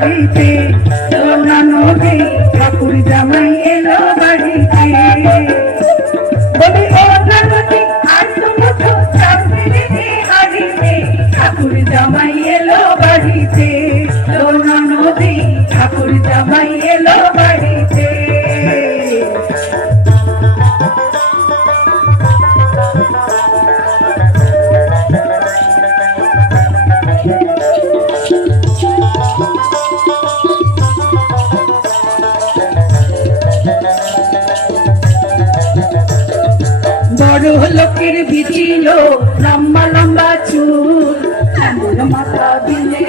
বাড়িতে, যমুনা নদী ঠাকুর জামাই এলো বাড়িতে। বলি ও নদী আর তো চাপড়ি হাড়িতে, ঠাকুর জামাই এলো বাড়িতে, যমুনা নদী ঠাকুর জামাই এলো বাড়িতে। বড় লোকের বিধিল লম্বা লম্বা চুল, এমন মাথা দিলে